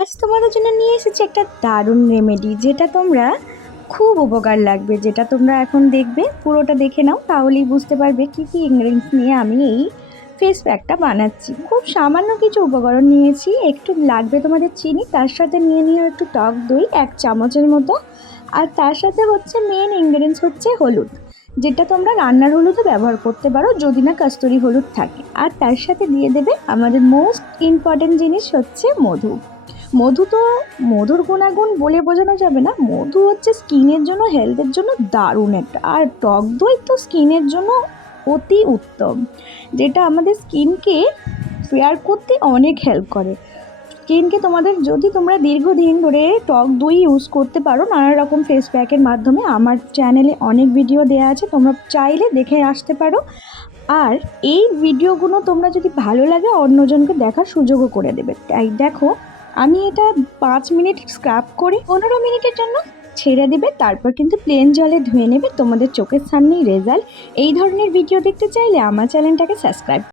আজ তোমাদের জন্য নিয়ে এসেছি একটা দারুণ রেমেডি, যেটা তোমরা খুব উপকার লাগবে। যেটা তোমরা এখন দেখবে, পুরোটা দেখে নাও, তাহলেই বুঝতে পারবে কী কী ইনগ্রিডিয়েন্টস নিয়ে আমি এই ফেস প্যাকটা বানাচ্ছি। খুব সামান্য কিছু উপকরণ নিয়েছি। একটু লাগবে তোমাদের চিনি, তার সাথে নিয়ে নিও একটু টক দই 1 চামচের মতো। আর তার সাথে হচ্ছে মেন ইনগ্রিডিয়েন্টস হচ্ছে হলুদ, যেটা তোমরা রান্নার হলুদও ব্যবহার করতে পারো যদি না কস্তুরি হলুদ থাকে। আর তার সাথে দিয়ে দেবে আমাদের মোস্ট ইম্পর্ট্যান্ট জিনিস হচ্ছে মধু। মধু তো মধুর গুণাগুণ বলে বোঝানো যাবে না। মধু হচ্ছে স্কিনের জন্য, হেলথের জন্য দারুণ একটা। আর টক দই তো স্কিনের জন্য অতি উত্তম, যেটা আমাদের স্কিনকে ফেয়ার করতে অনেক হেল্প করে। স্কিনকে তোমাদের, যদি তোমরা দীর্ঘদিন ধরে টক দই ইউজ করতে পারো নানা রকম ফেস প্যাকের মাধ্যমে, আমার চ্যানেলে অনেক ভিডিও দেওয়া আছে, তোমরা চাইলে দেখে আসতে পারো। আর এই ভিডিওগুলো তোমরা যদি ভালো লাগে অন্যজনকে দেখার সুযোগও করে দেবে। তাই দেখো, আমি এটা 5 মিনিট স্ক্রাব করে 15 মিনিটের জন্য ছেড়ে দেবে, তারপর কিন্তু প্লেন জলে ধুয়ে নেবে। তোমাদের চোখের সামনেই রেজাল্ট। এই ধরনের ভিডিও দেখতে চাইলে আমার চ্যানেলটাকে সাবস্ক্রাইব